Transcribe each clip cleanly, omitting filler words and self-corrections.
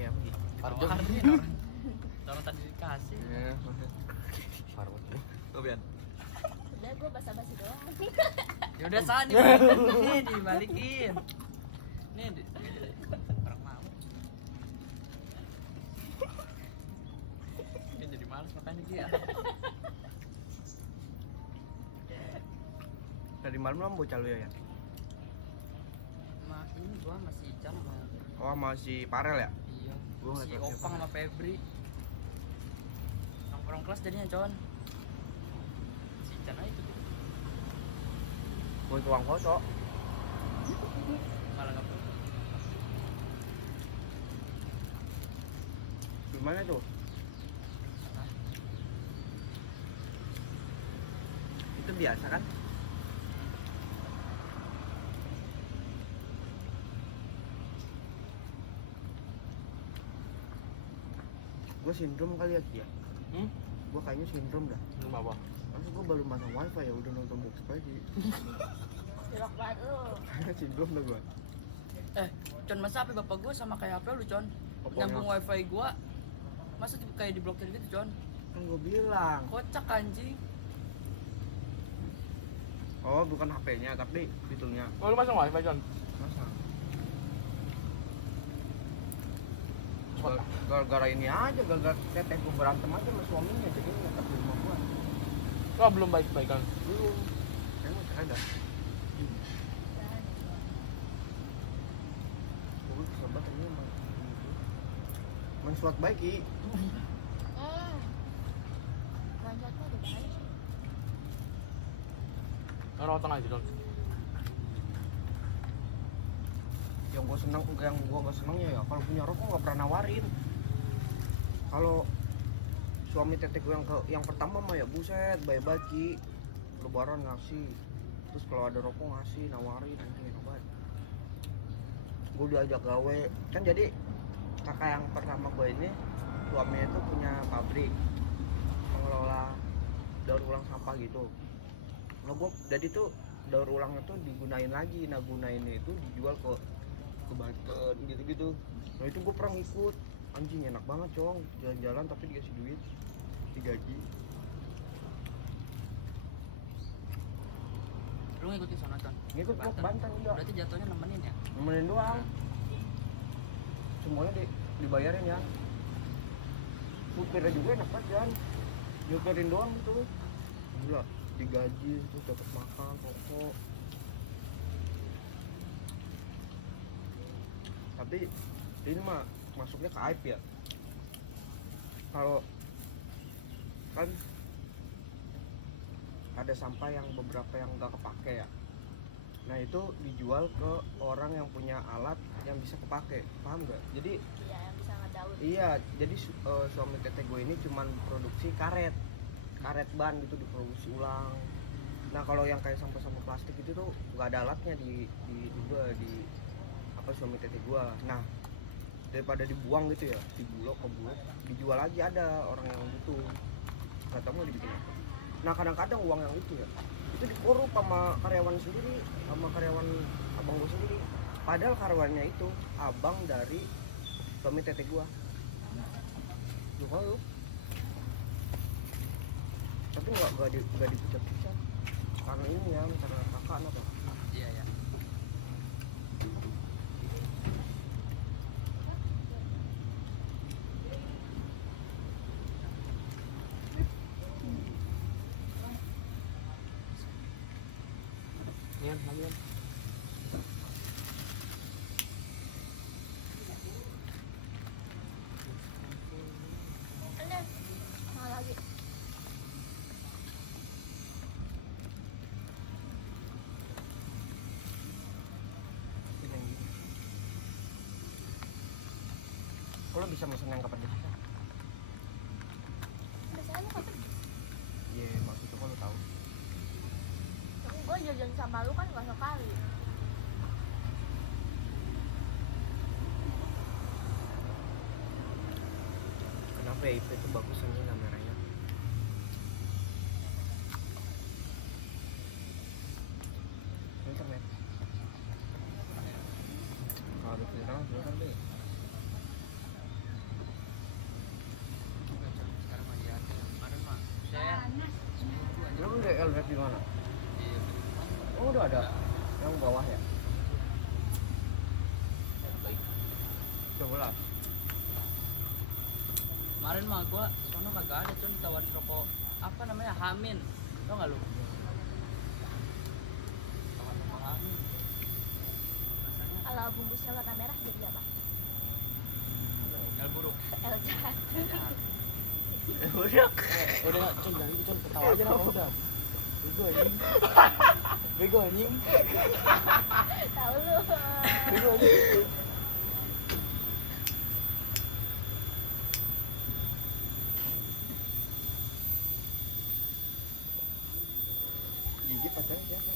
kayak apa gitu. Ditawarin orang tadi dikasih. Parah banget. Oh, Bian. Udah gue basa-basi doang. Ya udah sana nih dibalikin. Nih orang mau. Ini jadi malas makanya dia. Tadi malam lo bocah lu ya? Ini gua masih Ican sama. Oh, masih Parel ya? Iya. Gua nggak Si tahu siapa. Opang sama Febri. Nongkrong kelas jadinya, Con. Si Ican aja itu. Buat uang foto. Malah enggak foto. Gimana tuh? Itu biasa kan? Gue sindrom kali ya Ki ya? Gue kayaknya sindrom dah. Apa? Masa gue baru masang wifi ya udah nonton box lagi. Jelek banget lu. Kayaknya sindrom dah gue. Con, masa HP bapak gua sama kayak HP lu, Con? Apanya? Nyambung wifi gua. Masa kayak diblokir gitu, Con? Kan gue bilang. Kocak anjing. Oh, bukan HP-nya tapi itunya. Oh, lu masang wifi, John? Masang. Gara-gara ini aja, gara-gara teteh gue berantem aja sama suaminya, jadi ngetep di rumah gue. Oh, belum baik-baikan. Belum. Kayaknya masih ada. Gue kesel banget ini sama main slot baik, Ki. Lanjutnya udah baik sih. Orang tengah aja, John. Yang gue gak senengnya ya kalau punya rokok nggak pernah nawarin. Kalau suami teteh gue yang pertama mah ya buset baik banget Ki, lebaran ngasih, terus kalau ada rokok ngasih nawarin, anjing enak banget. Gue diajak gawe kan, jadi kakak yang pertama gue ini suaminya itu punya pabrik pengelola daur ulang sampah gitu. Nah gue jadi tuh daur ulangnya tuh digunain lagi, nah gunainnya itu dijual ke Banten gitu-gitu. Nah itu gue pernah ngikut, anjing enak banget cong, jalan-jalan tapi dikasih duit, digaji. Lu ngikutin sana, Con? Ngikut gue ke Banten iya. Berarti jatuhnya nemenin ya? Nemenin doang, semuanya dibayarin ya. Supirnya juga enak banget kan, nyupirin doang gitu. Gila, digaji terus dapat makan, rokok. Tapi ini mah masuknya ke aib ya. Kalau kan ada sampah yang beberapa yang nggak kepake ya, nah itu dijual ke orang yang punya alat yang bisa kepake, paham nggak? Jadi Iya, yang bisa ngedaur. iya, jadi suami teteh gue ini cuman produksi karet ban gitu, diproduksi ulang. Nah kalau yang kayak sampah-sampah plastik itu tuh nggak ada alatnya di apa suami teteh gua. Nah daripada dibuang gitu ya, dibulok dijual aja, ada orang yang butuh, nggak tahu mau dibikin apa. Nah kadang-kadang uang yang itu ya itu dikorup sama karyawan sendiri, sama karyawan abang gua sendiri, padahal karyawannya itu abang dari suami teteh gua. Lu tapi nggak dipecat karena ini ya, karena kakak apa. Iya, ya. Nian, lagi kan? Ini mau lagi. Ini yang gini. Kalau bisa mesen yang kapan bisa? Biasanya lu kapan? Iya, maksudnya kan lo tahu. Tapi gue jajan sama lu kan gak sekali. Kenapa ya itu bagus ini kameranya? Internet. Kalau ada filter deh. ada yang bawah ya? Baik. 11. Kemarin mah gua sono kagak ada con ditawarin rokok apa namanya Hamin. Tau enggak lu? Tawarin rokok Hamin. Rasanya Kalau bungkusnya warna merah jadi apa? el buruk. El jahat. Udah. Udah nggak, Con, jangan gitu, Con. Ketawa aja lah, udah. Bego anjing. Bego anjing. Tahu lu. Bego anjing. Gigi pacarnya siapa?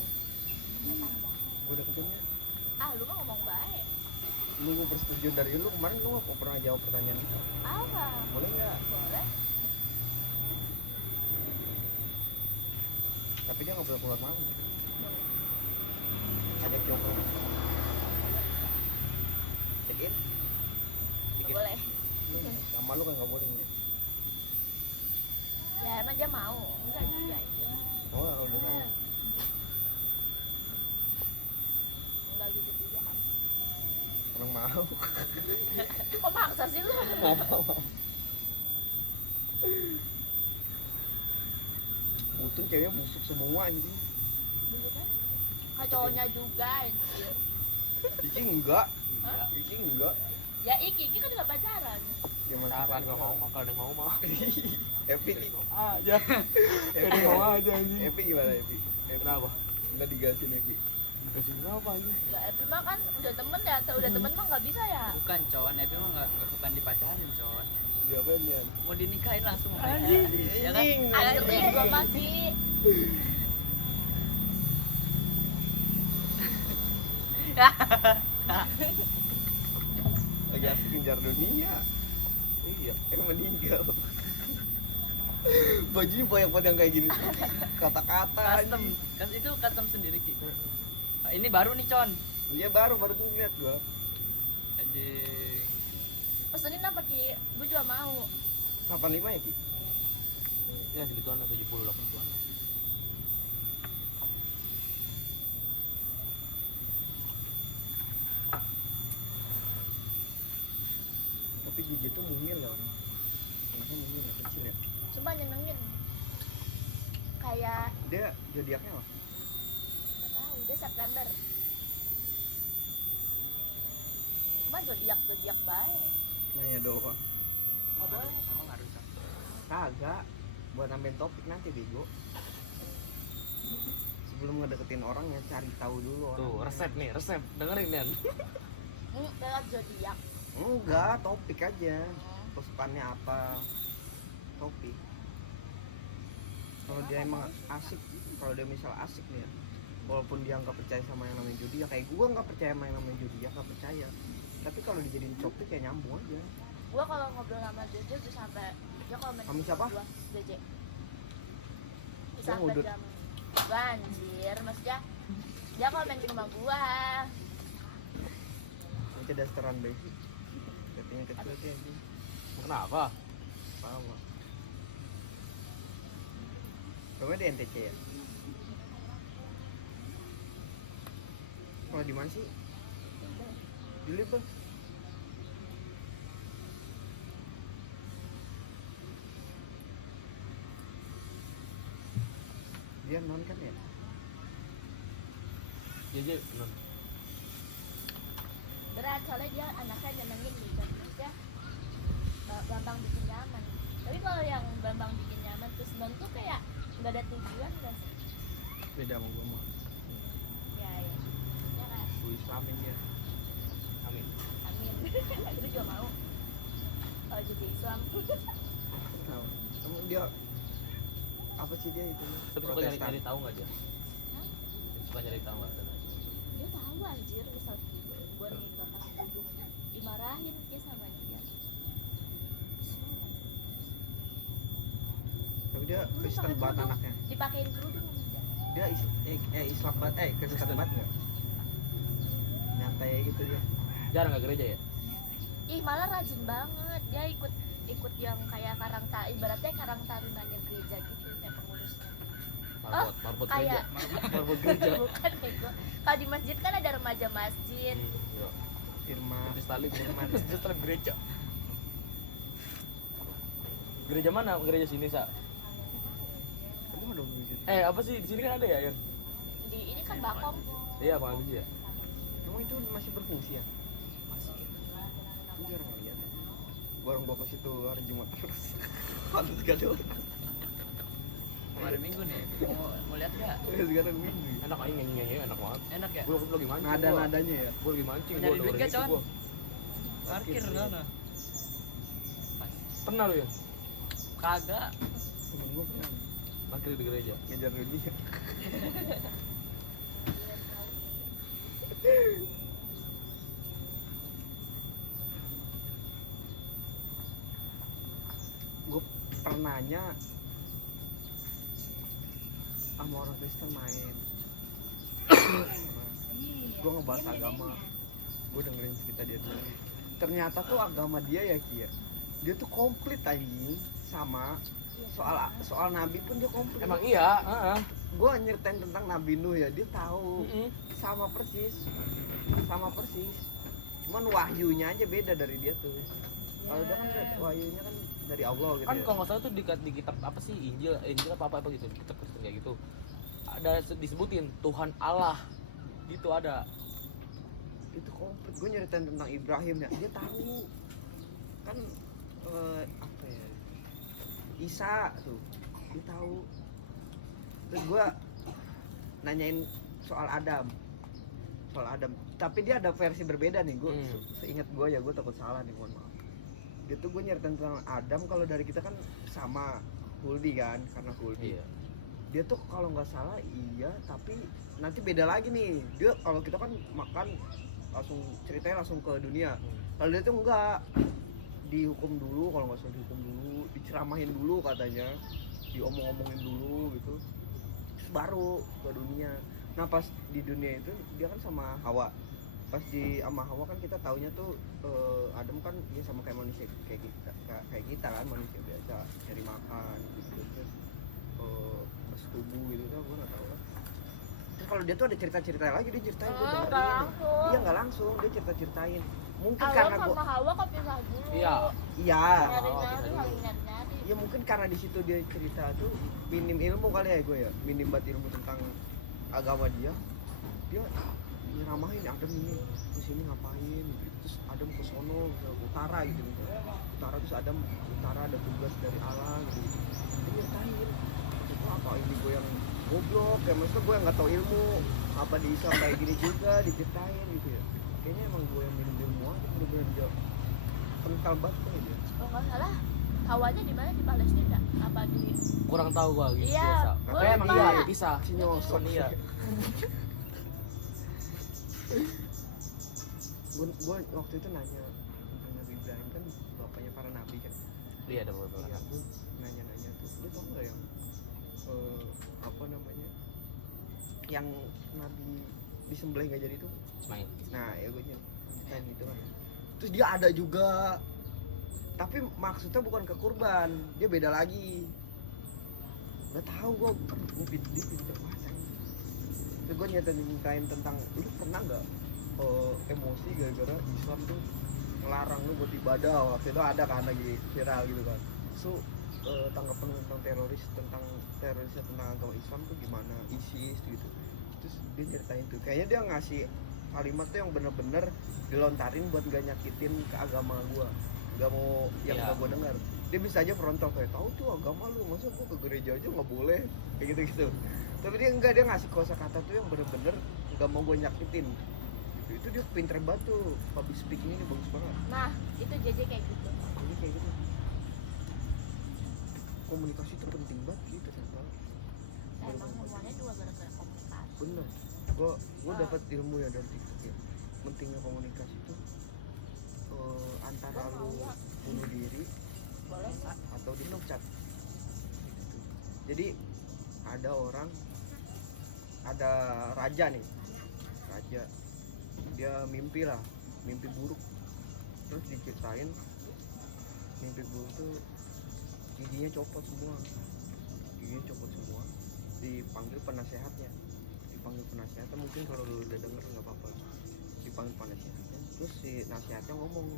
Gue deketinnya. Ah, lu mah ngomong baik. Lu mau persetujuan dari lu kemarin lu nggak pernah jawab pertanyaan itu. Apa? Boleh nggak? Boleh. Tapi dia nggak boleh keluar malam. Boleh. Ada cowok. Check in. Dikit. Boleh. Sama lu kan nggak boleh nih. Ya emang dia mau. Enggak juga. Oh kalau udah tanya. Enggak gitu juga. Orang mau. Kok maksa sih lu? Utun ceweknya busuk semua anjing. Dulu kan. Cowoknya juga anjir. Iki enggak. Hah? Iki enggak. Ya Iki kan udah pacaran. Dia masih Saran gak mau mah, kalau ada yang mau mah. Epi. Aja. Ada yang mau aja anjing. Epi gimana Epi? Kenapa? Enggak digasin Epi. Dikasih berapa anjing? Enggak, Epi mah kan udah temen ya. Atau udah temen mah nggak bisa ya. Bukan con, Epi mah nggak bukan dipacarin con. Diapain ya? Mau dinikahin langsung sama Anjing. ya kan? Anjir gua masih. Lagi asik ngejar dunia. Iya. Kan meninggal. Bajunya banyak banget yang kayak gini. Kata-kata. Custom, kan itu custom sendiri Ki. Nah, ini baru nih con. Iya baru tuh ngeliat gua. Anjing. Pesenin apa Ki? Gue juga mau. 85 ya Ki? Ya segituan lah, 70 80-an. Tapi gigi tuh mungil ya orang. Anaknya mungil ya, kecil ya. Cuma nyenengin. Kayak Dia zodiaknya apa? nggak tahu dia September. Cuma zodiak baik. Nanya doang. Nggak boleh. Emang harus apa? Kagak. Buat nambahin topik nanti bego. Sebelum ngedeketin orang ya cari tahu dulu orang. Tuh, resep nih, resep. Dengerin Nen. Lewat zodiak. Enggak, topik aja. Kesukaannya apa? Topik. Kalau dia emang asik, kalau dia misal asik nih ya, walaupun dia nggak percaya sama yang namanya judi ya kayak gua nggak percaya sama yang namanya judi ya nggak percaya. Tapi kalau dijadiin topik kayak nyambung aja. Gua kalau ngobrol sama JJ tuh sampai dia kalau main Sama siapa? gua, JJ. Dia Sampai ngudut. jam gua anjir, maksudnya dia kalau main ke rumah gua. Ini kedasteran baik. Katanya kecil sih anjing. Kenapa? Sama. Rumahnya di NTC ya? Kalau di mana sih? Di Liban. Dia non kan ya? Jadi, non. Berat soalnya dia anaknya nyenengin gitu. Maksudnya Bambang bikin nyaman. Tapi kalau yang Bambang bikin nyaman terus non tuh kayak nggak ada tujuan nggak sih? Beda sama gua mah. Ya ya. Ya kan. Gua Islamin dia. Amin. Amin. Itu juga mau. Kalau jadi Islam. Tahu. Kamu dia apa sih dia itu? Tapi suka nyari tahu nggak dia? Hah? Suka nyari tahu nggak? Dia tahu anjir misal gue nih nggak pas duduk dimarahin dia sama dia. Tapi dia Lu Kristen pakai banget kerudung, anaknya. dipakein kerudung sama dia. Dia Islam banget, Kristen banget nggak? Nyantai gitu dia. Jarang nggak gereja ya? Ih malah rajin banget dia ikut yang kayak ibaratnya karang tarunanya gereja gitu kayak pengurusnya. marbot kayak gereja. Marbot gereja. bukan bego. Kalau di masjid kan ada remaja masjid. Iya. Irma Stalin gereja. Gereja mana? Gereja sini, Sa? kamu ada di situ Apa sih di sini kan ada ya, Yan? Di ini kan Bakom. Iya, Bang Abi ya. emang itu masih berfungsi ya Masih. aku jarang lihat gua ke situ hari Jumat terus pantas gak ada orang Kemarin minggu nih. Mau lihat gak? sekarang minggu Enak aja nyanyi enak banget. Enak ya? Gua lagi mancing. nada-nadanya ya Gua lagi mancing. Nyari duit gak, Con? Gua. Parkir sana. Pas. Pernah lu ya? Kagak. temen gua pernah Parkir di gereja. ngejar dia gue pernahnya sama orang Kristen main gue ngebahas agama gue dengerin cerita dia dulu ternyata tuh agama dia ya Ki ya dia tuh komplit anjing sama soal nabi pun dia komplit Emang iya, gue nyeritain tentang Nabi Nuh ya dia tahu sama persis cuman wahyunya aja beda dari dia tuh kalau dia kan wahyunya kan dari Allah gitu Kan ya. kalau nggak salah tuh di kitab apa sih Injil apa gitu, di kitab Kristen kayak gitu. Ada disebutin Tuhan Allah. Gitu ada. Itu komplit gue nyeritain tentang Ibrahim ya dia tahu kan apa ya Isa tuh dia tahu terus gue nanyain soal Adam tapi dia ada versi berbeda nih gue seingat gue ya gue takut salah nih mohon maaf dia tuh gue nyeritain tentang Adam kalau dari kita kan sama Huldi kan karena Huldi Iya. dia tuh kalau nggak salah iya tapi nanti beda lagi nih dia kalau kita kan makan langsung ceritanya langsung ke dunia kalau dia tuh enggak dihukum dulu kalau nggak salah dihukum dulu diceramahin dulu katanya diomong-omongin dulu gitu terus baru ke dunia nah pas di dunia itu dia kan sama Hawa pas sama Hawa kan kita taunya tuh Adam kan dia sama kayak manusia kayak kita kan manusia biasa cari makan gitu terus bersetubuh gitu kan gue nggak tahu lah terus kalau dia tuh ada cerita lagi dia ceritain gue dengerin iya nggak langsung dia ceritain mungkin karena sama gue Hawa kok pisah dulu. Iya. iya Nyari-nyari, saling nyari-nyari. ya mungkin karena di situ dia cerita tuh minim ilmu kali ya gue ya minim banget ilmu tentang agama dia nyeramahin Adam ini kesini ngapain gitu. Terus Adam ke sono ke utara gitu utara terus Adam utara ada tugas dari Allah gitu dia nyertain itu apa ini gue yang goblok ya maksudnya gue yang nggak tahu ilmu apa di Islam kayak gini juga diceritain gitu ya kayaknya emang gue yang minim ilmu aja bener-bener dia kental banget kali dia Kalau nggak salah Hawanya di mana di Palestina? Apa di Kurang tahu gua gitu. Iya, biasa. gua Tapi emang lupa. iya pisah. si nyosok Iya. gue waktu itu nanya tentang Nabi Ibrahim kan bapaknya para nabi kan Iya ada beberapa. iya gue nanya tuh lu tau nggak yang apa namanya yang nabi disembelih nggak jadi tuh Ismail. nah ya gue nyeritain gitu kan terus dia ada juga tapi maksudnya bukan ke kurban dia beda lagi nggak tahu gue dia pinter banget terus gue nyeritain tentang lu pernah nggak emosi gara-gara Islam tuh ngelarang lu buat ibadah waktu itu ada kan lagi viral gitu kan so tanggapan lu tentang terorisnya tentang agama Islam tuh gimana ISIS gitu terus dia ceritain tuh kayaknya dia ngasih kalimat tuh yang bener-bener dilontarin buat gak nyakitin ke agama gua gak mau yang Iya. gak gua dengar dia bisa aja frontal kayak tahu tuh agama lu masa gua ke gereja aja nggak boleh kayak gitu tapi dia enggak dia ngasih kosakata tuh yang bener-bener gak mau gua nyakitin itu dia pinter banget tuh public speaking ini bagus banget Nah, itu JJ kayak gitu. jadi kayak gitu komunikasi itu penting banget gitu ternyata Emang semuanya juga gara-gara komunikasi. bener gua dapat ilmu ya dari TikTok ya pentingnya komunikasi itu antara lu bunuh diri Boleh nggak? atau dipecat gitu. Jadi ada raja nih dia mimpi buruk terus diceritain mimpi buruk tuh giginya copot semua dipanggil penasehatnya mungkin kalau lu udah denger nggak apa-apa, dipanggil penasehatnya, terus si nasihatnya ngomong,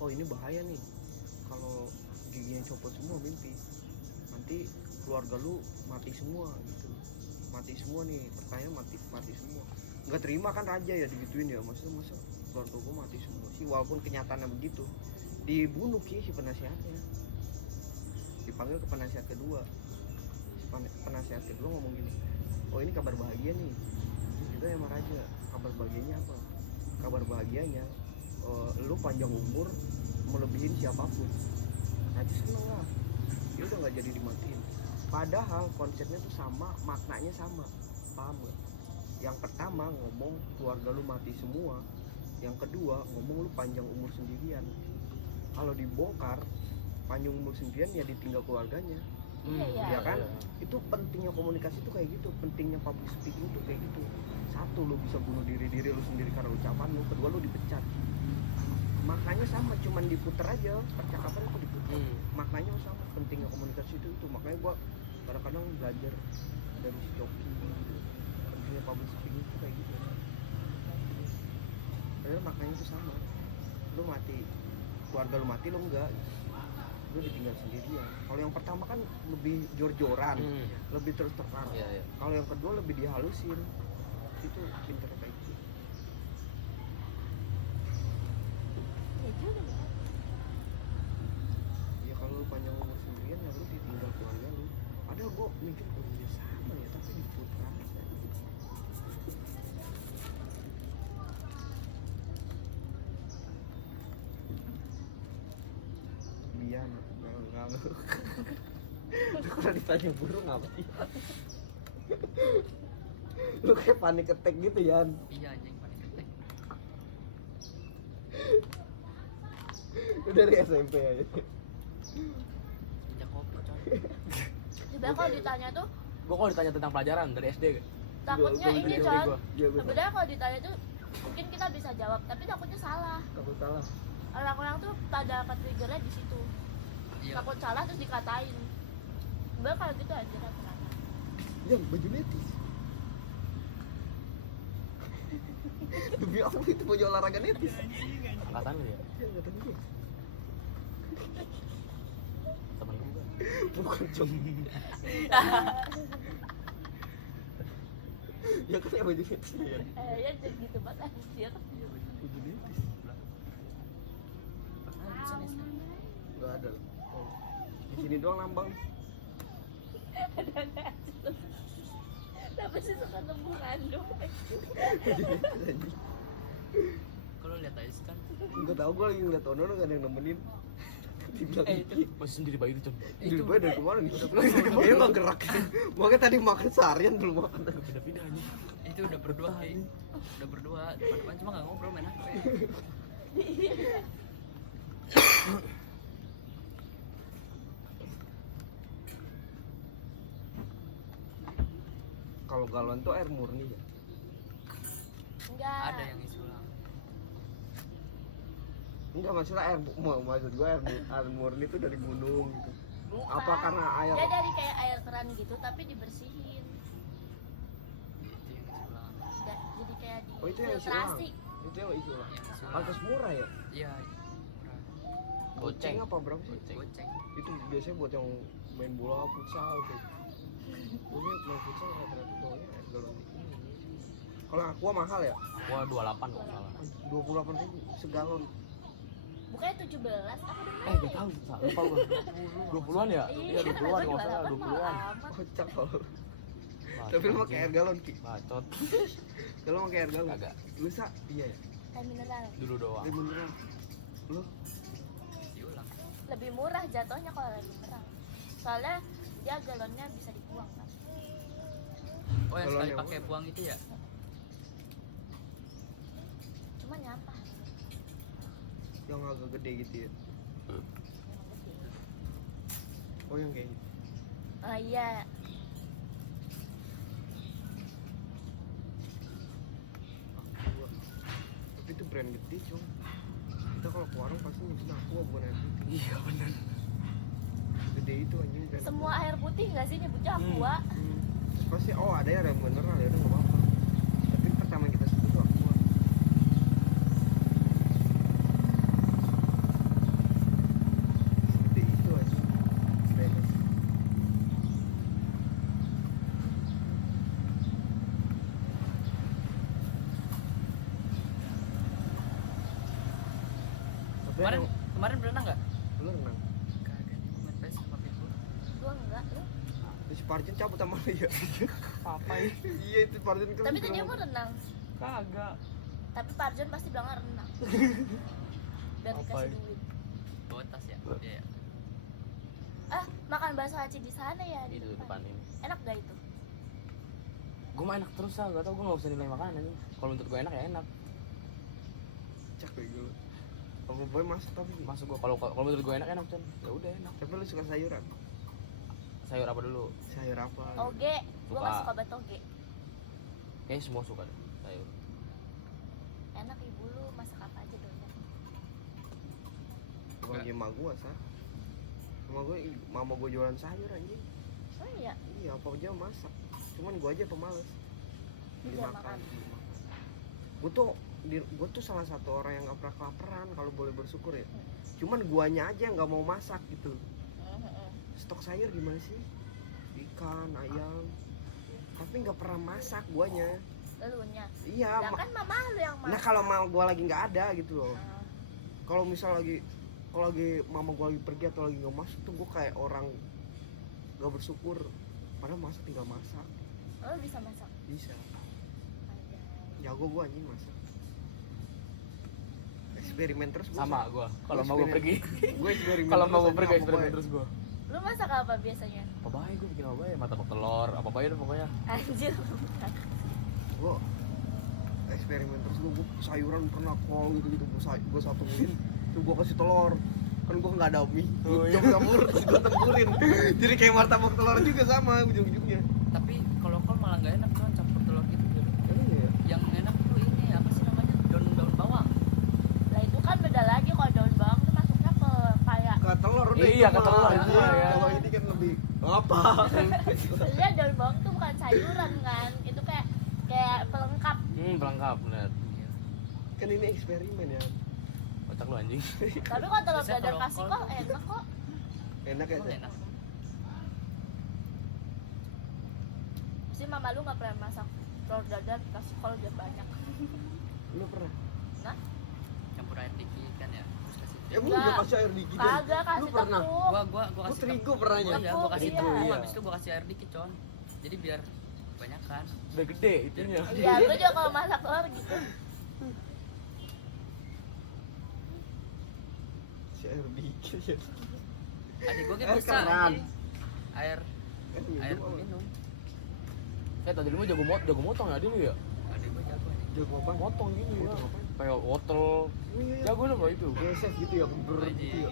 oh ini bahaya nih kalau giginya copot semua mimpi, nanti keluarga lu mati semua gitu, mati semua nih, pertanyaan mati semua. Nggak terima kan raja ya digituin ya, masa keluarga gua mati semua sih, walaupun kenyataannya begitu. Dibunuh sih si penasehatnya, dipanggil ke penasehat kedua. Penasehat kedua ngomong gini, oh ini kabar bahagia nih. Terus juga sama raja, kabar bahagianya apa? Kabar bahagianya lu panjang umur melebihin siapapun. Raja seneng lah, dia udah nggak jadi dimatiin. Padahal konsepnya tuh sama, maknanya sama, paham gak? Yang pertama ngomong keluarga lu mati semua, yang kedua ngomong lu panjang umur sendirian. Kalau dibongkar panjang umur sendirian ya ditinggal keluarganya. Iya. Ya kan? Itu pentingnya komunikasi tuh kayak gitu, pentingnya public speaking tuh kayak gitu. Satu, lu bisa bunuh diri lu sendiri karena ucapan lu, kedua lu dipecat. Maknanya sama, cuman diputer aja, percakapan itu diputer. Maknanya sama, pentingnya komunikasi itu. Makanya gua kadang-kadang belajar dari si Coki gitu. Pentingnya public speaking itu kayak gitu. Padahal maknanya itu sama. Lu mati, keluarga lu mati, lu enggak. Lu ditinggal sendirian. Kalau yang pertama kan lebih jor-joran, lebih terus terang. Iya. Kalau yang kedua lebih dihalusin. Itu pinter kayak gitu. Ya juga ya. Ya kalau lu panjang umur sendirian ya lu ditinggal keluarga lu. Padahal gua mikir ya sama ya, tapi diputar aja. Biar nggak lu kalau ditanya burung apa sih? Lu kayak panik attack gitu ya. Iya anjing panik attack. Itu dari SMP aja. Sejak kopi coy. Sebenarnya kalau ditanya tuh Gua kalau ditanya tentang pelajaran dari SD takutnya Gua ini teori Con. gua. Iya, gua Sebenarnya kalau ditanya tuh mungkin kita bisa jawab, tapi takutnya salah. takut salah. Orang-orang tuh pada ke-triggernya di situ. Iya. Takut salah terus dikatain. Sebenarnya kalau gitu aja kan kenapa? Ya baju netis. Demi apa itu baju olahraga netis? angkatan lu ya, Ya nggak tahu gue. temen lu kan. Bukan Jong. Ya kan ya baju netis ya. Ya jadi gitu banget anjir. Baju netis. Nggak ada. Oh. Di sini doang lambang. Ada nggak sih? Kenapa sih suka nemu random? Baju netis anjing. Kalau lihat aja kan. Enggak tahu gue lagi ngeliat Ono nggak ada yang nemenin. Dibilang Itu Masih sendiri bayi itu, Con. Ini gue dari kemarin nih. Dia nggak gerak. Makanya tadi makan seharian belum makan. Pindah-pindah aja. itu udah berdua Ki. Udah berdua, depan cuma nggak ngobrol main HP. Kalau galon tuh air murni ya. Enggak. Ada yang isi ulang. Enggak, maksudnya maksud gue air murni itu dari gunung gitu. Bukan. Apa karena air? Dia dari kayak air keran gitu tapi dibersihin. Itu yang isi ulang. Jadi kayak Oh, itu yang isi ulang. difiltrasi. Itu yang isi ulang. Yang isi ulang. Pantes murah ya? Iya. Murah. Goceng apa berapa sih? Goceng. Itu biasanya buat yang main bola futsal tuh. Gue main futsal rata-rata bawanya air galon ini. Kalau aqua mahal ya? Gua 28 kok salah. 28.000 segalon. Bukannya 17, aku udah Gak tahu, lupa gua. 20-an ya? Iya, 20-an enggak salah, 20-an. Kocak kalau. Tapi lu pakai air galon Ki. Bacot. Kalau pakai air galon. Kagak. Lu Sa? Iya ya. Air mineral. Dulu doang. Dia beneran. Lu? Isi ulang. Lebih murah jatuhnya kalau air mineral. Soalnya dia galonnya bisa dibuang kan. Oh yang Kalau sekali yang pakai mana? buang itu ya? Cuma nyampah. Yang agak gede gitu ya. Emang gede. Oh yang kayak gitu. Oh iya. Aqua. Tapi itu brand gede Cong. Kita kalau ke warung pasti nyebutin aqua bukan air putih. Iya benar. Gede itu anjing brand. Semua air putih nggak sih nyebutnya aqua? Hmm. pasti oh ada ya rem beneran ya udah nggak apa-apa. Tapi pertama kita sebut tuh aku seperti itu aja. Bebas. Tapi Kemarin yang- kemarin berenang nggak? lu renang. Kagak, gue main PS sama Pitbull. Gua enggak lu. Terus si Parjun cabut sama lu ya. Apa ya? Iya itu Parjun kan. Tapi tadi aku renang. Kagak. Tapi Parjon pasti bilang renang. Biar Apa dikasih ya? duit. Bawa tas ya? Iya ya. Makan bakso aci di sana ya di Itu depan ini. Enak gak itu? Gue mah enak terus ah, gak tau gue gak usah nilai makanan nih. Kalau menurut gue enak ya enak. Cak bego. Apa boy masuk tapi Masuk gue kalau menurut gue enak enak kan. Ya udah enak. tapi lu suka sayuran? Sayur apa dulu? Sayur apa? Oge. Gua Suka. gak suka banget oge. Kayaknya semua suka deh sayur. Enak ibu lu masak apa aja doyan. Bukan di emak gua, Sa. Mama gua jualan sayur anjing. Oh iya. Iya, apa aja masak. Cuman gua aja pemalas. Dia makan. Gua tuh salah satu orang yang gak pernah kelaparan kalau boleh bersyukur ya. Cuman guanya aja yang gak mau masak gitu. Stok sayur gimana sih? Ikan, ayam. Tapi nggak pernah masak guanya. Elunya. Iya. Lah kan mama lu yang masak. Nah kalau mama gua lagi nggak ada gitu loh. Ah. Kalau misal kalau lagi mama gua lagi pergi atau lagi nggak masak tuh gua kayak orang nggak bersyukur. Padahal masak tinggal masak. Oh, lu bisa masak. Bisa. Anjay. Jago gua anjing masak. Eksperimen terus gua. Sama gue. Kalau mau gue pergi. Gue eksperimen. Kalau mau gue terus, pergi anjing, eksperimen apa terus gue. Lu masak apa biasanya? Apa baik gue bikin apa baik? Martabak telur, apa baik deh pokoknya. Anjir. Gua eksperimen terus gua sayuran pernah kol gitu gua satuin terus gua kasih telur kan gua nggak ada mie Oh, iya. campur terus gua tempurin jadi kayak martabak telur juga sama ujung-ujungnya. Tapi kalau kol malah nggak enak kan campur telur gitu. Emang iya ya? Yang enak tuh ini apa sih namanya? Daun-daun bawang. Lah itu kan beda lagi kalau daun bawang tuh masuknya ke kayak Ke telur udah Iya, itu ke telur mah. itu, Iya, ya. kalau ini kan lebih apa sebenarnya daun bawang tuh bukan sayuran kan. Itu kayak pelengkap. Pelengkap bener. kan ini eksperimen ya. Kocak lu anjing. Tapi kalau telur Biasanya dadar kalau kasih kol kok tuh- enak kok. Enak ya Kol Cak? enak. Sih mama lu nggak pernah masak telur dadar kasih kol dia banyak. Lu pernah? Nah, Campur air dikit kan ya. Terus kasih Emang Enggak. udah kasih air dikit ya? kagak kasih Lu pernah? tepung. gua Lu kasih terigu pernahnya? Iya, gua kasih Tepung, tepung, iya. habis itu gua kasih air dikit, Con. Jadi biar banyak kan. Udah gede itunya. Iya, gue juga kalau masak telur gitu. Si air dikit ya. Adik gua Air kan bisa keran. anjing. Air Air minum apa? minum. Tadi lu mah jago motong ya dia lu ya? Adik gua jago nih. Jago apa? Motong gini ya. Motong apa? Kayak wortel. Oh, iya, iya. Jago lu nggak itu? Gesek gitu ya, ber Aji, gitu ya.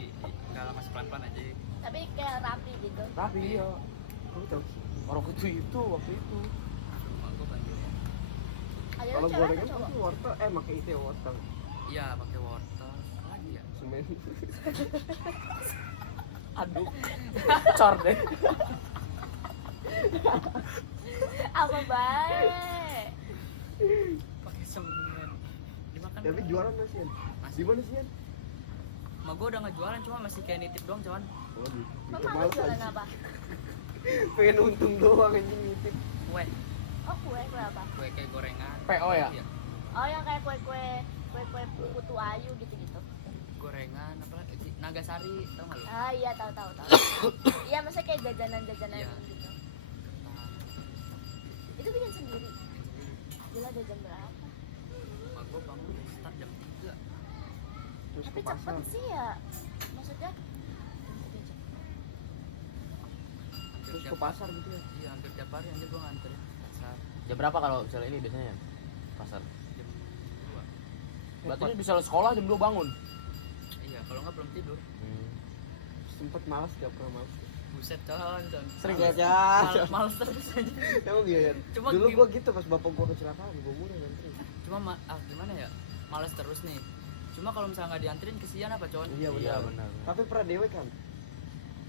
enggak lama pelan-pelan aja. Tapi kayak rapi gitu. Tapi iya. Lu tahu sih. Orang itu waktu itu. Rumah gua bantuin. Ayo Kalau lu cewek gorengan atau cowok? pasti wortel, pakai itu ya wortel. Iya, pakai wortel. Apa lagi ya? Semen. Aduh. Cor deh. Apa baik? Pakai semen. Dimakan. Tapi jualan masih Yan? Masih. Di mana sih Yan? Mak gua udah nggak jualan, cuma masih kayak nitip doang, Con. Oh, di. Mama Itu lu males jualan aja. apa? Pengen untung doang anjing nitip. Kue, Oh kue apa? kue kayak gorengan. PO ya? Iya. Oh yang kayak kue putu ayu gitu-gitu. Gorengan apa? Nagasari, tau nggak lu? Ah iya tahu. Iya maksudnya kayak jajanan Iya. gitu. Itu bikin sendiri. Gila ada jam berapa? Mak gua bangun start jam 3. Terus Tapi ke pasar. cepet sih ya. Maksudnya Terus ke pasar gitu ya. Iya, hampir tiap hari aja gua nganterin pasar Jam berapa kalau misalnya ini biasanya ya? Pasar. jam 2. Berarti lu bisa sekolah jam 2 bangun. Iya, kalau nggak belum tidur. Sempet malas gak pernah malas. Buset, Con. Sering Males ya? ya. Males terus aja. Emang iya Yan? Cuma Dulu gim- gua gitu pas bapak gua kecelakaan, gua mulai ngantri. Cuma gimana ya? Males terus nih. Cuma kalau misalnya nggak dianterin kesian apa, Con? Iya Iya benar. benar. Tapi pernah dewe kan?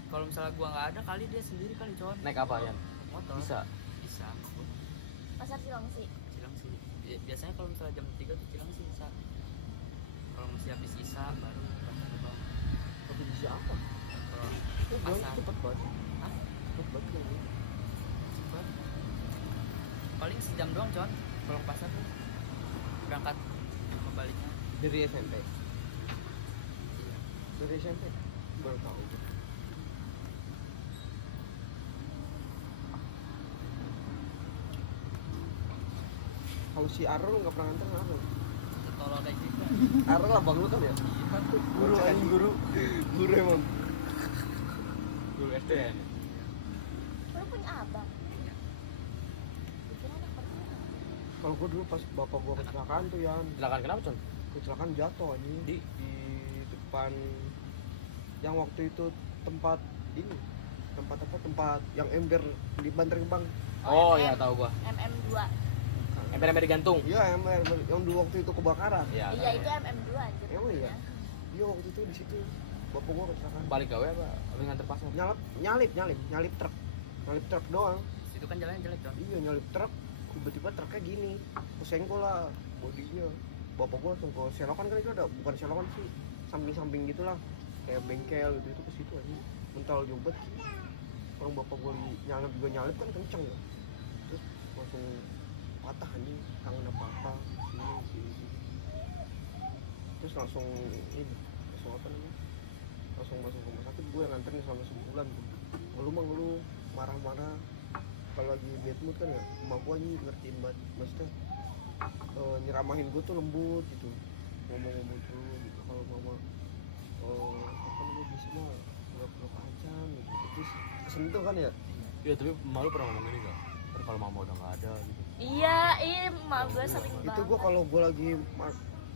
Kalau misalnya gua nggak ada kali dia sendiri kali, Con. Naik apa ya? Motor. Bisa. bisa ngikut Pasar Cilengsi. Cilengsi. Biasanya kalau misalnya jam 3 tuh Cilengsi bisa. Kalau masih habis isa baru pasar Gebang. Tapi di siapa? Kalau Pasar. Cepet banget. Hah? Cepet banget ya. Cepet. Paling sejam doang con. Kalau ke pasar tuh berangkat sama baliknya. Dari SMP. Iya. Dari SMP. Baru tahu. Kalau si Arul nggak pernah nganter Arul. Tolol kayak gitu. Arul abang lu kan ya? Guru kan guru. Guru emang. Dulu SD ya. Lu punya abang? Pikir anak pertama. Kalau gua dulu pas bapak gua kecelakaan tuh Yan, Silakan kenapa, Con? kecelakaan jatuh anjing Di? di depan yang waktu itu tempat ini. Tempat apa? Tempat yang ember di Bantar Gebang. Oh iya tahu gua. MM2. Ember-ember digantung. Iya, ember yang dulu waktu itu kebakaran. Iya. Iya itu MM2 anjir. Emang iya? namanya. Iya waktu itu di situ bapak gua kecelakaan. Balik gawe apa? Habis nganter pasar. Nyalip truk doang. Situ kan jalannya jelek con. Iya nyalip truk, tiba-tiba truknya gini, kesenggol lah bodinya. Bapak gua langsung ke selokan kan itu ada, bukan selokan sih, samping-samping gitulah, kayak bengkel gitu itu ke situ aja, mental jombet. Orang bapak gua nyalip kan kenceng ya, terus langsung patah anjing, tangan apa sini. Terus langsung apa namanya? Langsung masuk rumah sakit, gue yang nganterin selama sebulan tuh. Ngeluh marah-marah kalau lagi bad mood kan ya, emak gue aja ngertiin banget, maksudnya nyeramahin gue tuh lembut gitu, ngomong-ngomong dulu gitu. Kalau mama apa namanya bisa mah peluk aja gitu, terus kesentuh kan ya. Iya, tapi malu pernah ngomong ini enggak? Ntar kalau mama udah enggak ada gitu. Iya, emak gue sering banget. Itu gue kalau gue lagi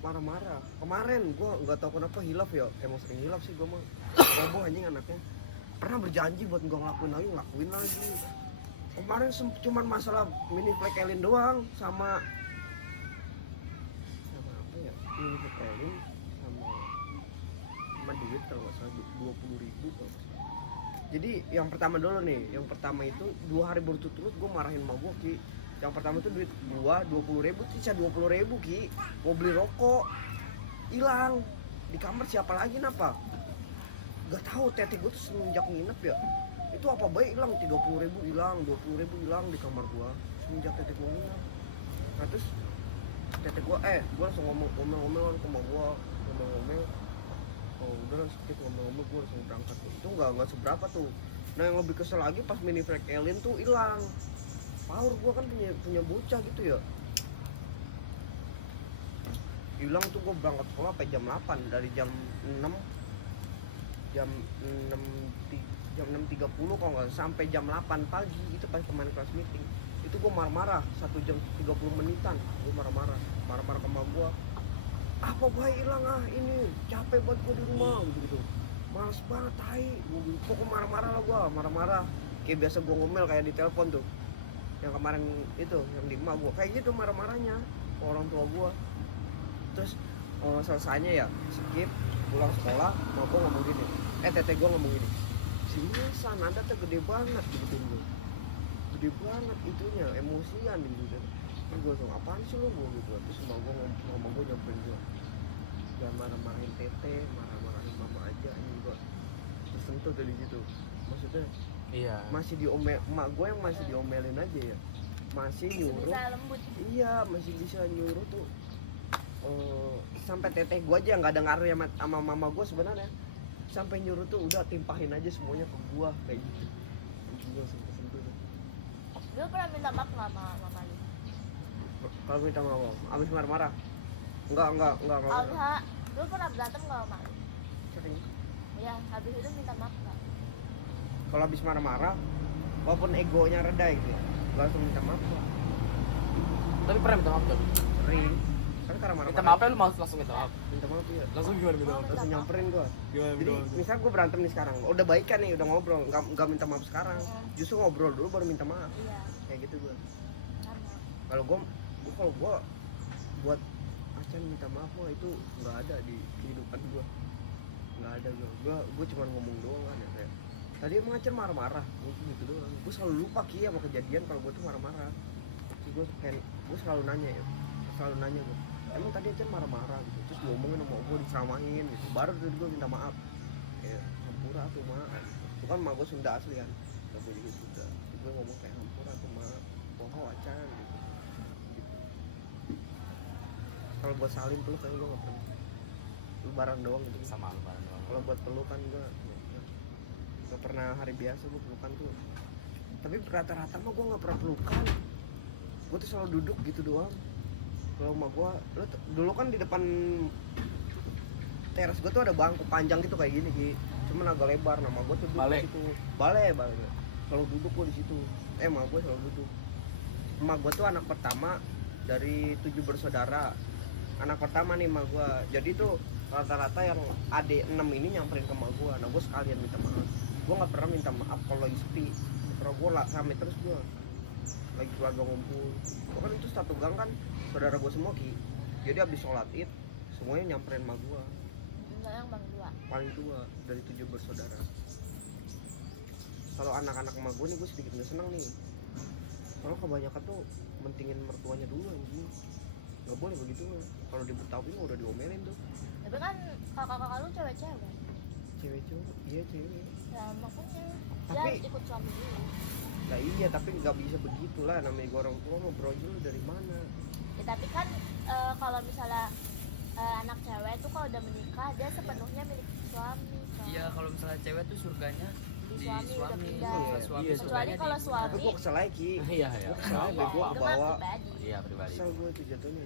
marah-marah, kemarin gue nggak tahu kenapa hilaf ya, emang sering hilaf sih gue mah, roboh anjing anaknya. Pernah berjanji buat nggak ngelakuin lagi. Kemarin cuman masalah mini flag Elin doang, sama apa ya, mini flag Elin sama duit kalau nggak salah 20.000 kalau nggak salah. Jadi yang pertama dulu nih, yang pertama itu 2 hari berturut-turut gue marahin emak gue Ki. Yang pertama itu duit gua 20.000, sisa 20.000 Ki. Mau beli rokok, hilang di kamar. Siapa lagi napa? Gak tahu, tete gue tuh semenjak nginep ya, itu apa baik hilang, 30.000 hilang, 20.000 hilang di kamar gua semenjak tete gua nginep. Nah terus tete gua gua langsung ngomel-ngomel ke emak gua, ngomel-ngomel. Oh udah lah sedikit ngomel-ngomel, gua langsung berangkat. Itu nggak seberapa tuh. Nah yang lebih kesel lagi pas mini flag Elin tuh hilang. Power gua kan punya bocah gitu ya. Hilang tuh gua berangkat sekolah sampai jam 8, dari jam 6 jam 6.30 kalau nggak, sampai jam 8 pagi itu pas pemain kelas meeting. Itu gua marah-marah 1 jam 30 menitan. Gua marah-marah ke emak gua. Apa baik hilang ini, capek banget gua di rumah gitu. Males banget tai. Pokoknya marah-marah lah gua, marah-marah. Kayak biasa gua ngomel kayak di telepon tuh. Yang kemarin itu, yang di emak gua. Kayak gitu marah-marahnya ke orang tua gua. Terus selesainya ya, skip, pulang sekolah, emak gua ngomong gini. Tete gua ngomong gini. Sini San, Anda tuh gede banget gitu gua. Gede banget itunya, emosian gitu. Terus gua langsung apaan sih lu gua gitu. Terus emak gua ngomong gua nyamperin gua. Jangan marah-marahin tete, marah-marahin mama aja ini gua. Tersentuh dari situ. Maksudnya Iya. masih diomel, emak gue yang masih diomelin aja ya, masih nyuruh. Bisa lembut. Iya, masih bisa nyuruh tuh. Sampai teteh gue aja nggak ada ngaruh sama mama gue sebenarnya, sampai nyuruh tuh udah timpahin aja semuanya ke gue kayak gitu. Gue sentuh. Lu pernah minta maaf nggak sama mama lu? Kalau minta maaf, abis marah-marah? Enggak. Alha, lu pernah berantem nggak sama lu? Sering. Ya, habis itu minta maaf nggak? Kalau abis marah-marah, walaupun egonya reda gitu ya, langsung minta maaf gua. Tapi pernah minta maaf, Con? Sering. Kan karena marah-marah. Minta maafnya lu langsung minta maaf. Minta maaf ya. Langsung gimana minta maaf? Langsung nyamperin gua. Gimana Jadi misal gue berantem nih sekarang, udah baikan nih, udah ngobrol, nggak minta maaf sekarang, justru ngobrol dulu baru minta maaf, Iya, kayak gitu gue. sama. Kalau gue buat Acan minta maaf mah itu nggak ada di kehidupan gue, nggak ada gue cuma ngomong doang kan ya, kayak tadi emang Acer marah-marah gitu doang. Gue selalu lupa Ki sama kejadian kalau gue tuh marah-marah. Gue selalu nanya gue, emang tadi Acer marah-marah gitu, terus ngomongin sama gue, diceramahin gitu, baru tuh gue minta maaf kayak hampura tuh maaf. Itu kan mak gue Sunda asli kan, gak gue juga Sunda, gue ngomong kayak hampura tuh maaf, poho Acan gitu. Kalau buat salim peluk kan gue gak pernah, lebaran doang gitu. Sama lebaran doang. Kalau buat pelukan gue gak pernah, hari biasa gue pelukan tuh. Tapi rata-rata mah gue gak pernah pelukan, gue tuh selalu duduk gitu doang. Kalau sama gue, dulu kan di depan teras gue tuh ada bangku panjang gitu kayak gini Ki, cuman agak lebar. Nama gue tuh duduk di situ, balai. Selalu duduk gue di situ. Emak gue selalu duduk. Emak gue tuh anak pertama dari 7 bersaudara. Anak pertama nih emak gue. Jadi tuh rata-rata yang adik 6 ini nyamperin ke emak gue. Nah gue sekalian minta maaf. Gue nggak pernah minta maaf kalau lagi sepi. Kalau gue rame terus gue lagi keluarga ngumpul. Gue kan itu satu gang kan saudara gue semua Ki. Jadi abis sholat id semuanya nyamperin emak gue. Enggak, yang bang dua. Paling tua dari 7 bersaudara. Kalau anak-anak emak gue nih gue sedikit nggak seneng nih. Kalau kebanyakan tuh mentingin mertuanya dulu anjing. Nggak boleh begitu. Kalau di Betawi mah udah diomelin tuh. Tapi kan kakak-kakak lu cewek-cewek. Cewek cowok, iya cewek. Ya makanya dia Tapi- harus ikut suami dulu. Nah iya tapi nggak bisa begitulah, namanya gue orang tua mau brojol lu dari mana? Ya, tapi kan kalau misalnya anak cewek itu kalau udah menikah dia sepenuhnya milik suami. Coy. Iya, kalau misalnya cewek tuh surganya Di di suami udah suami. pindah. Iya, Suami iya, Kecuali surganya kalau di- suami. Tapi gue kesel lagi Ki. Iya ya. Gue kesel aja, gue itu mah kebawa. pribadi. Iya pribadi. Kesel gue itu jatuhnya.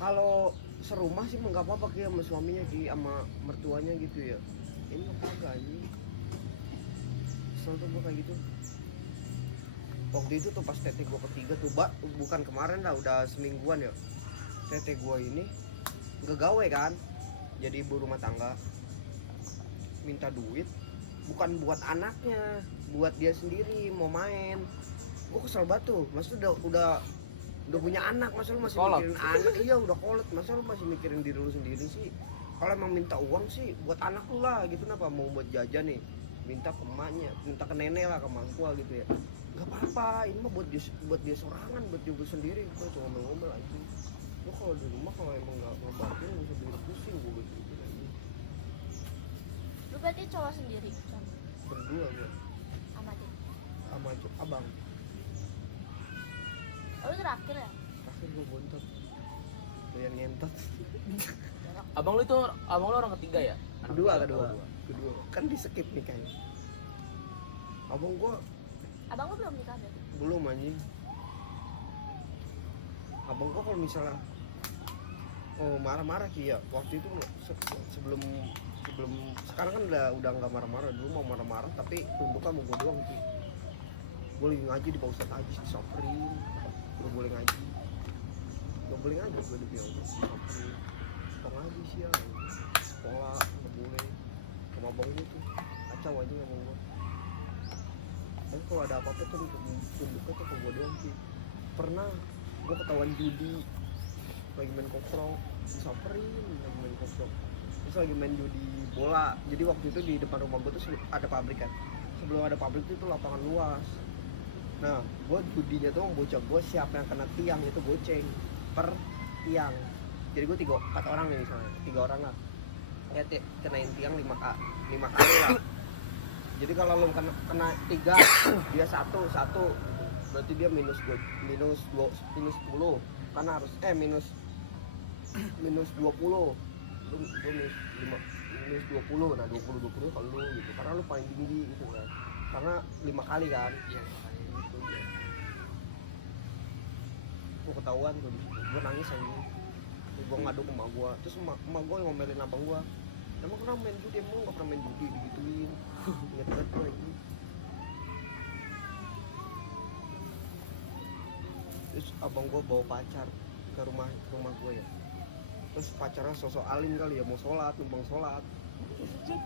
Kalau serumah sih mah nggak apa-apa Ki sama suaminya Ki, sama mertuanya gitu ya. Ini mah kagak anjing. Kesel tuh gue kayak gitu. Waktu itu tuh pas tete gue ketiga tuh, bukan kemarin lah, udah semingguan ya. Tete gue ini nggak gawe kan, jadi ibu rumah tangga, minta duit bukan buat anaknya, buat dia sendiri mau main. Gue kesel banget tuh, maksudnya udah punya anak, masa lu masih Kolot. mikirin anak? Iya udah kolot, masa lu masih mikirin diri lu sendiri sih? Kalau emang minta uang sih buat anak lu lah gitu, kenapa mau buat jajan nih? Minta ke emaknya, minta ke nenek lah, ke mangkua gitu ya. Gak apa-apa, ini mah buat dia sorangan, buat dia sendiri. Gue cuma ngomel aja. Gue kalau di rumah kalau emang nggak ngebantuin gak usah bikin pusing gue gitu aja. Lu berarti cowok sendiri Con? Berdua gue Sama dia. sama abang. Oh, lu terakhir ya? Terakhir gue bontot, doyan ngentot. Abang lu orang ketiga ya? Anak Kedua ketiga, kedua kan di skip nih kayaknya. Abang gue Abang lu belum nikah berarti? belum anjing. Abang gua kalau misalnya marah-marah Ki ya, waktu itu sebelum sekarang kan udah nggak marah-marah, dulu mau marah-marah tapi tunduk sama gua doang Ki. Gua lagi ngaji di Pak Ustadz Haji disamperin, gak boleh ngaji gua demi Allah disamperin, kok ngaji sih ya, sekolah nggak boleh. Sama abang gua tuh kacau aja sama gua. Tapi kalau ada apa-apa tuh tunduknya tuh ke gua doang sih. Pernah gua ketahuan judi lagi main kopro, disamperin lagi main kopro, terus lagi main judi bola. Jadi waktu itu di depan rumah gua tuh ada pabrik kan, sebelum ada pabrik itu lapangan luas. Nah gua judinya tuh bocah gua, siapa yang kena tiang itu goceng per tiang. Jadi gua 4 orang nih misalnya, 3 orang lah ya, kenain tiang 5 kali lah. Jadi kalau lo kena 3 dia 1 gitu. Berarti dia minus 10 karena harus minus 20. Lu minus 20. Nah 20 kalau lu gitu, karena lu paling tinggi gitu kan. Karena 5 kali kan. Iya, makanya. Gitu ya. Gua ketahuan tuh di situ. Gua nangis anjing. Gua ngadu ke emak gua. Terus emak gua ngomelin abang gua. Emang pernah main judi? Emang gak pernah main judi, digituin. Ingat-ingat gue ini. Terus abang gue bawa pacar ke rumah gue ya. Terus pacarnya sosok alim kali ya, mau sholat, numpang sholat.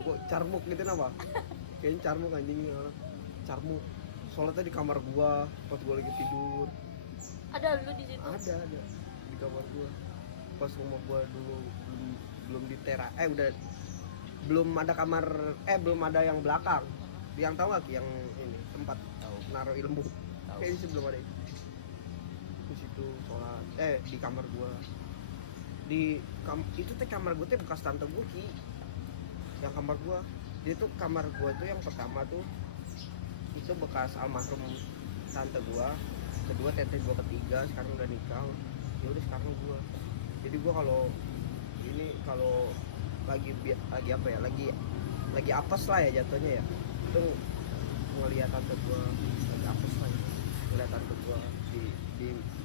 Gue carmuk gitu apa? Kayaknya carmuk anjing orang. Carmuk. Sholatnya di kamar gue pas gue lagi tidur. Ada lu di situ? Ada di kamar gue. Pas rumah gue dulu belum di belum ada kamar, belum ada yang belakang. Yang tahu gak Ki, yang ini tempat Tahu. naruh ilmu. Tahu. Kayaknya sih belum ada itu. Di situ sholat, di kamar gua. Itu teh kamar gua teh bekas tante gua Ki. Yang kamar gua, dia tuh kamar gua tuh yang pertama tuh itu bekas almarhum tante gua, kedua teteh gua ketiga sekarang udah nikah. Ya udah sekarang gua. Jadi gua kalau lagi apa ya, lagi apes lah ya jatuhnya ya, itu ngeliat tante gua lagi apes lah ya. Ngeliat tante gua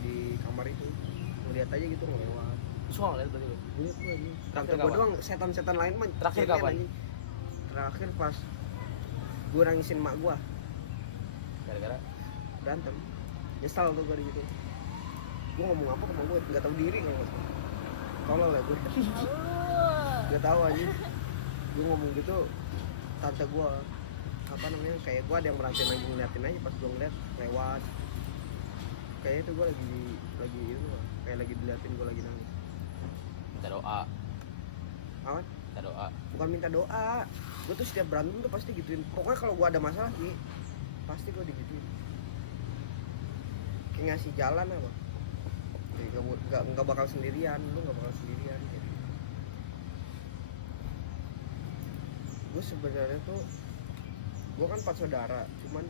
di kamar itu, ngeliat aja gitu ngelewat. Soal lihat berarti lu. Ngeliat gua ini tante Terakhir gua kapan? doang, setan-setan lain mah Terakhir cemen, kapan? anjing. Terakhir pas gua nangisin mak gua Gara-gara berantem, nyesal tuh gua gitu. Gua ngomong apa ke mak gua nggak tahu diri kalau nggak salah. Tolol ya gua. Gak tahu aja. Gue ngomong gitu, tante gue apa namanya, kayak gue ada yang merhatiin lagi, ngeliatin aja. Pas gue ngeliat lewat, kayaknya itu gue lagi itu lah, kayak lagi diliatin gue lagi nangis. minta doa. Apa? Minta doa. Bukan minta doa, gue tuh setiap berantem tuh pasti gituin. Pokoknya kalau gue ada masalah nih, pasti gue digituin. Kayak ngasih jalan apa? Gak bakal sendirian, lu gak bakal sendirian. Gue sebenarnya tuh, gue kan 4 saudara, cuman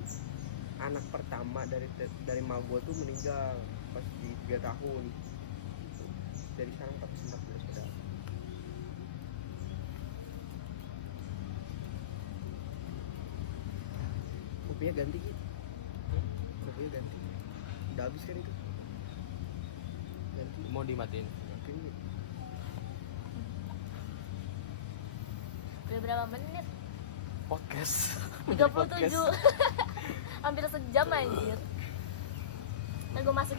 anak pertama dari mak gue tuh meninggal pas di 3 tahun. Dari sekarang 14 saudara. Kopinya ganti Ki. Kopinya ganti. Udah habis kan itu. Ganti. Mau dimatiin. Ganti Ki. Udah berapa menit? Podcast. 37. Hampir sejam anjir. Nah, gue masukin